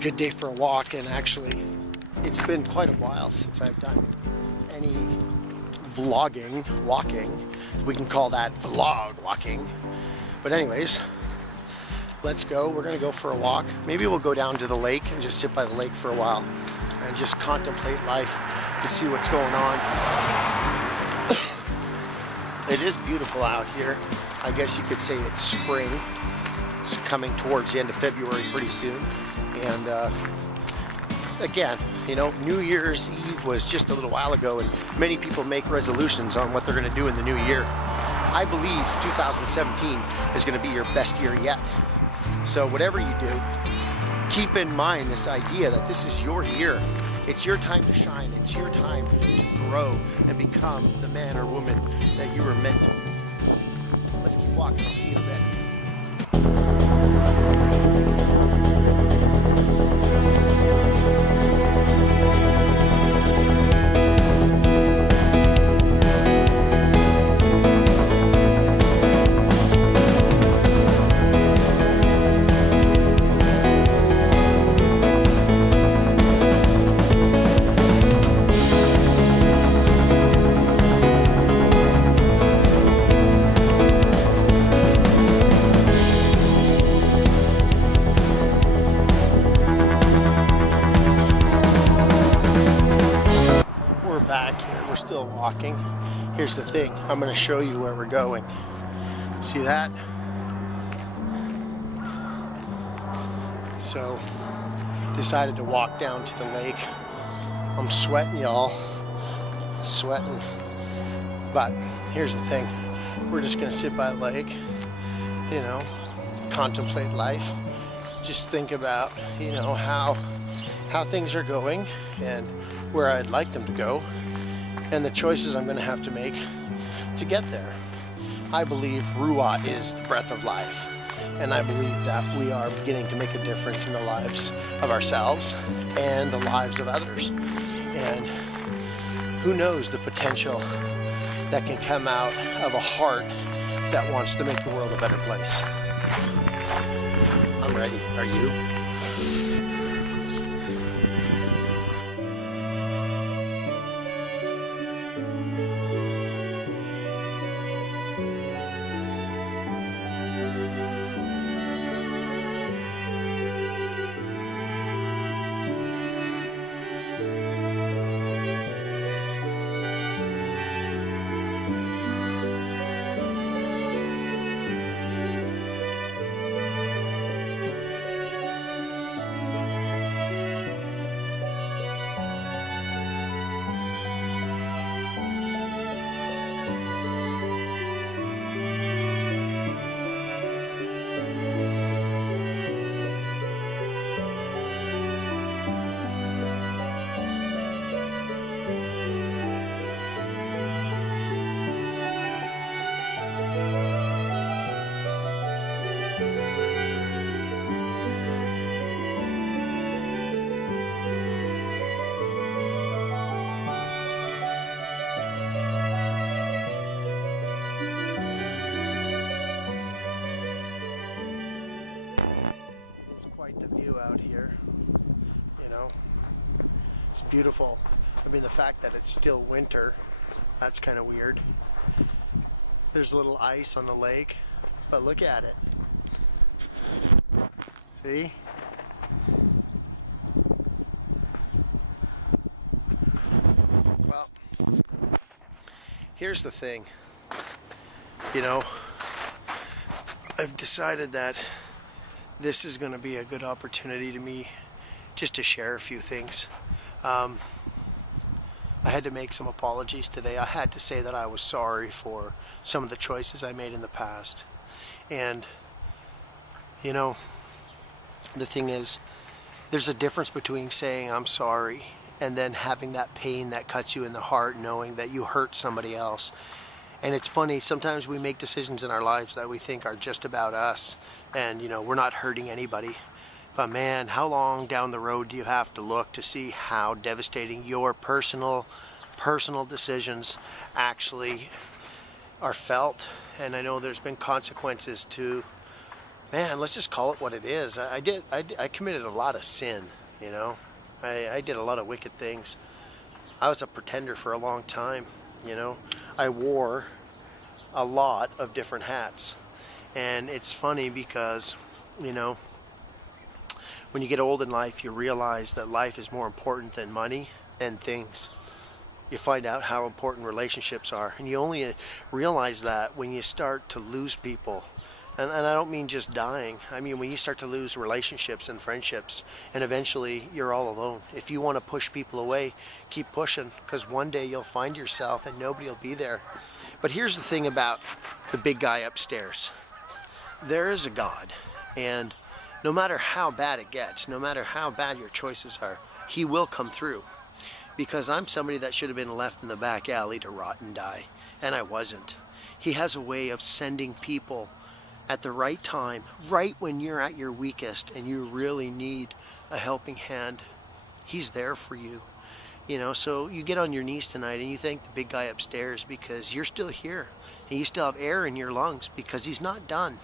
good day for a walk, and actually it's been quite a while since I've done any vlogging, walking. We can call that vlog walking. But anyways, let's go. We're gonna go for a walk. Maybe we'll go down to the lake and just sit by the lake for a while and just contemplate life to see what's going on. It is beautiful out here. I guess you could say it's spring. It's coming towards the end of February pretty soon. And again, you know, New Year's Eve was just a little while ago, and many people make resolutions on what they're going to do in the new year. I believe 2017 is going to be your best year yet. So whatever you do, keep in mind this idea that this is your year. It's your time to shine. It's your time to grow and become the man or woman that you were meant to be. Let's keep walking. I'll see you in a bit. Back here, we're still walking. Here's the thing, I'm going to show you where we're going. See that? So decided to walk down to the lake. I'm sweating, y'all, sweating, but here's the thing, we're just going to sit by the lake, you know, contemplate life, just think about, you know, how things are going and where I'd like them to go, and the choices I'm going to have to make to get there. I believe RUAH is the breath of life, and I believe that we are beginning to make a difference in the lives of ourselves and the lives of others. And who knows the potential that can come out of a heart that wants to make the world a better place. I'm ready. Are you? The view out here, you know, it's beautiful. I mean, the fact that it's still winter, that's kind of weird. There's a little ice on the lake, but look at it. See? Well, here's the thing, you know, I've decided that this is going to be a good opportunity to me just to share a few things. I had to make some apologies today. I had to say that I was sorry for some of the choices I made in the past. And, you know, the thing is, there's a difference between saying I'm sorry and then having that pain that cuts you in the heart, knowing that you hurt somebody else. And it's funny, sometimes we make decisions in our lives that we think are just about us, and you know, we're not hurting anybody. But man, how long down the road do you have to look to see how devastating your personal decisions actually are felt? And I know there's been consequences to man, let's just call it what it is. I committed a lot of sin, you know. I did a lot of wicked things. I was a pretender for a long time, you know. I wore a lot of different hats. And it's funny because, you know, when you get old in life, you realize that life is more important than money and things. You find out how important relationships are. And you only realize that when you start to lose people. And I don't mean just dying. I mean when you start to lose relationships and friendships, and eventually you're all alone. If you want to push people away, keep pushing, because one day you'll find yourself and nobody will be there. But here's the thing about the big guy upstairs. There is a God, and no matter how bad it gets, no matter how bad your choices are, he will come through. Because I'm somebody that should have been left in the back alley to rot and die, and I wasn't. He has a way of sending people at the right time, right when you're at your weakest and you really need a helping hand. He's there for you. You know, so you get on your knees tonight and you thank the big guy upstairs because you're still here and you still have air in your lungs because he's not done.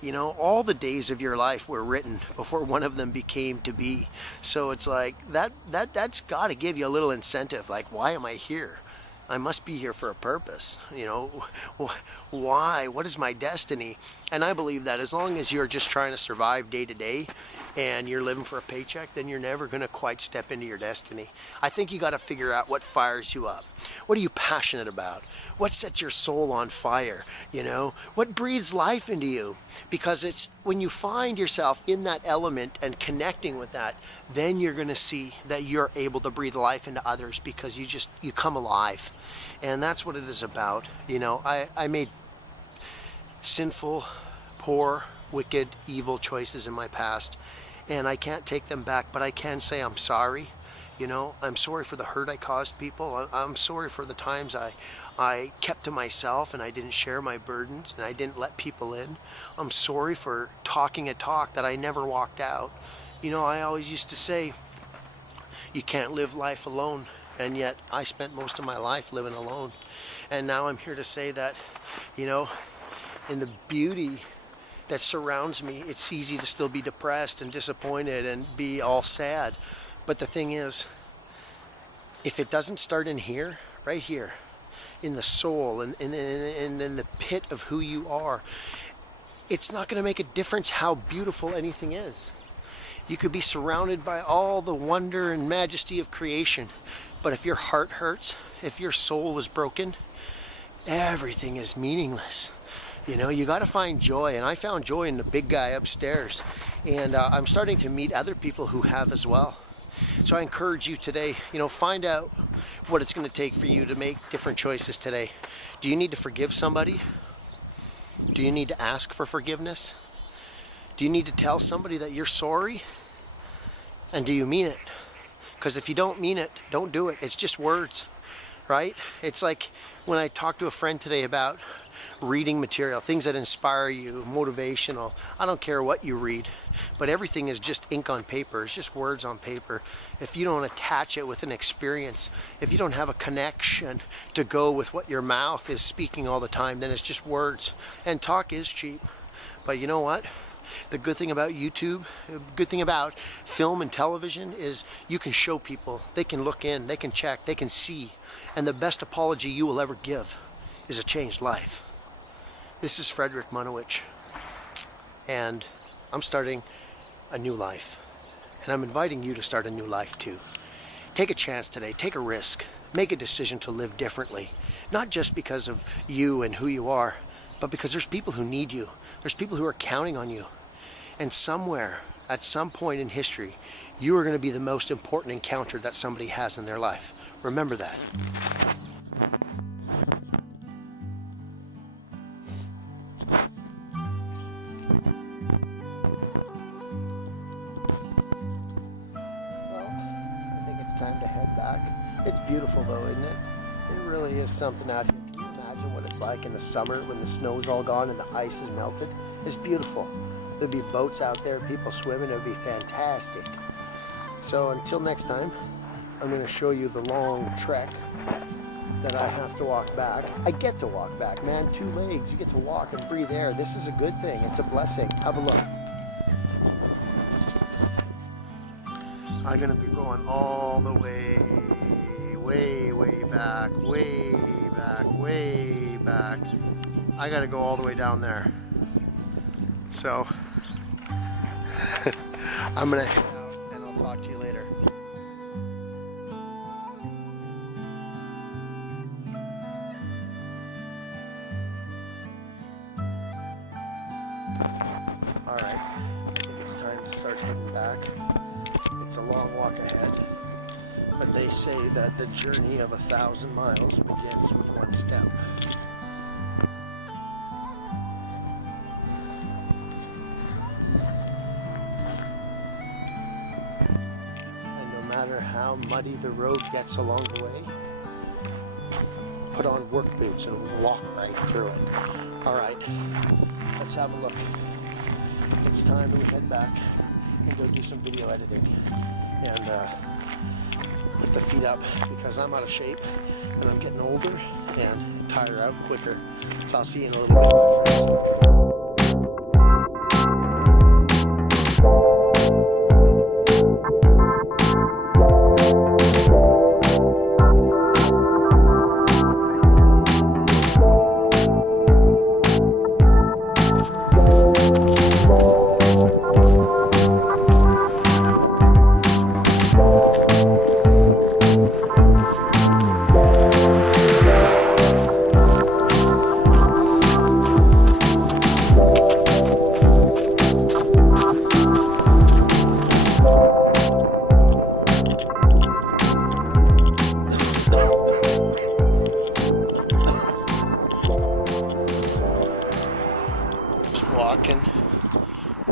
You know, all the days of your life were written before one of them became to be. So it's like that's got to give you a little incentive. Like, why am I here? I must be here for a purpose. You know, why? What is my destiny? And I believe that as long as you're just trying to survive day to day and you're living for a paycheck, then you're never going to quite step into your destiny. I think you got to figure out what fires you up. What are you passionate about? What sets your soul on fire? You know, what breathes life into you? Because it's when you find yourself in that element and connecting with that, then you're going to see that you're able to breathe life into others because you come alive. And that's what it is about. You know, I made sinful, poor, wicked, evil choices in my past, and I can't take them back, but I can say I'm sorry. You know, I'm sorry for the hurt I caused people. I'm sorry for the times I kept to myself and I didn't share my burdens and I didn't let people in. I'm sorry for talking a talk that I never walked out. You know, I always used to say, you can't live life alone. And yet I spent most of my life living alone. And now I'm here to say that, you know, in the beauty that surrounds me, it's easy to still be depressed and disappointed and be all sad. But the thing is, if it doesn't start in here, right here, in the soul and in the pit of who you are, it's not going to make a difference how beautiful anything is. You could be surrounded by all the wonder and majesty of creation, but if your heart hurts, if your soul is broken, everything is meaningless. You know, you got to find joy, and I found joy in the big guy upstairs, and I'm starting to meet other people who have as well. So I encourage you today, you know, find out what it's going to take for you to make different choices today. Do you need to forgive somebody? Do you need to ask for forgiveness? Do you need to tell somebody that you're sorry? And do you mean it? Because if you don't mean it, don't do it. It's just words, right? It's like when I talked to a friend today about reading material, things that inspire you, motivational. I don't care what you read, but everything is just ink on paper. It's just words on paper. If you don't attach it with an experience, if you don't have a connection to go with what your mouth is speaking all the time, then it's just words. And talk is cheap. But you know what? The good thing about YouTube, the good thing about film and television is you can show people, they can look in, they can check, they can see. And the best apology you will ever give is a changed life. This is Frederick Munawych, and I'm starting a new life. And I'm inviting you to start a new life too. Take a chance today, take a risk, make a decision to live differently. Not just because of you and who you are, but because there's people who need you. There's people who are counting on you. And somewhere, at some point in history, you are going to be the most important encounter that somebody has in their life. Remember that. Well, I think it's time to head back. It's beautiful though, isn't it? It really is something out here. Can you imagine what it's like in the summer when the snow's all gone and the ice is melted? It's beautiful. There'd be boats out there, people swimming. It would be fantastic. So until next time, I'm going to show you the long trek that I have to walk back. I get to walk back, man. 2 legs. You get to walk and breathe air. This is a good thing. It's a blessing. Have a look. I'm gonna be going all the way, way back, way back, way back. I gotta go all the way down there. So I'm gonna head out and I'll talk to you later. Alright, I think it's time to start heading back. It's a long walk ahead, but they say that the journey of 1,000 miles begins with 1 step. And no matter how muddy the road gets along the way, put on work boots and walk right through it. Alright, let's have a look. It's time we head back and go do some video editing and put the feet up because I'm out of shape and I'm getting older and tire out quicker. So I'll see you in a little bit, my friends.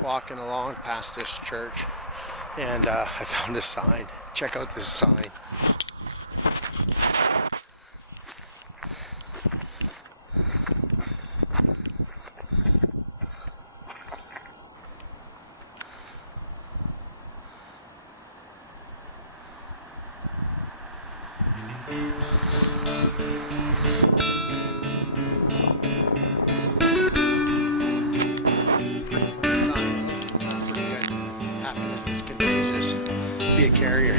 Walking along past this church, and I found a sign. Check out this sign. It's contagious. Be a carrier.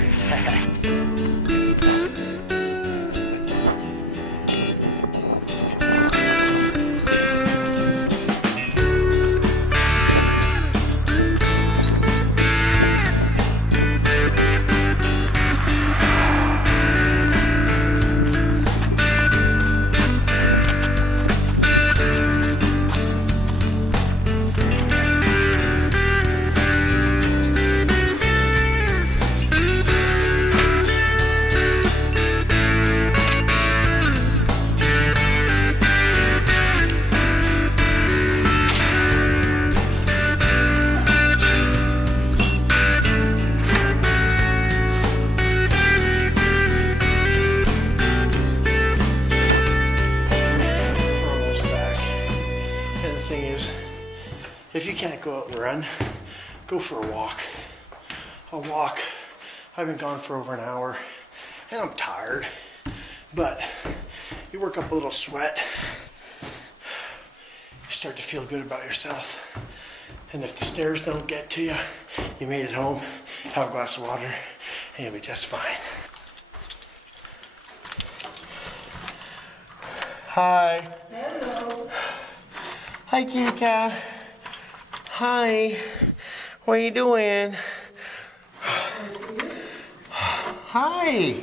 If you can't go out and run, go for a walk. A walk. I've been gone for over an hour and I'm tired, but you work up a little sweat, you start to feel good about yourself. And if the stairs don't get to you, you made it home, have a glass of water, and you'll be just fine. Hi. Hello. Hi, kitty cat. Hi. What are you doing? Hi.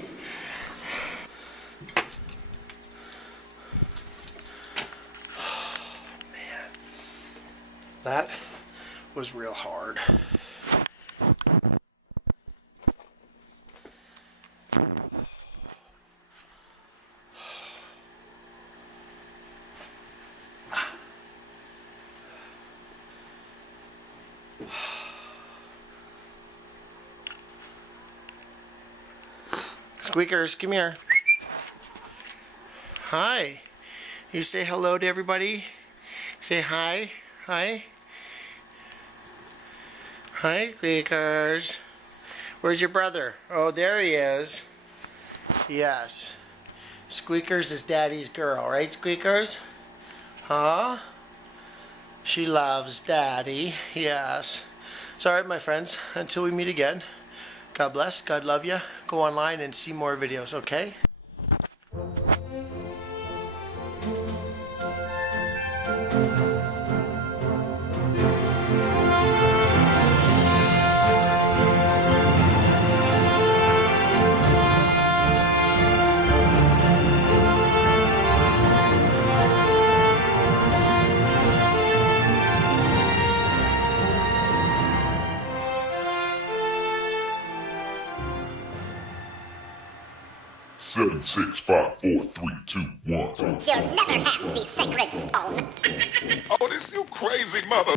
Man, that was real hard. Squeakers, come here. Hi. You say hello to everybody? Say hi. Hi. Hi, Squeakers. Where's your brother? Oh, there he is. Yes. Squeakers is Daddy's girl, right, Squeakers? Huh? She loves Daddy, yes. So, alright, my friends, until we meet again, God bless, God love you. Go online and see more videos, okay? Seven, 6, 5, 4, 3, 2, 1. You'll never have the sacred stone. Oh, this you crazy mother.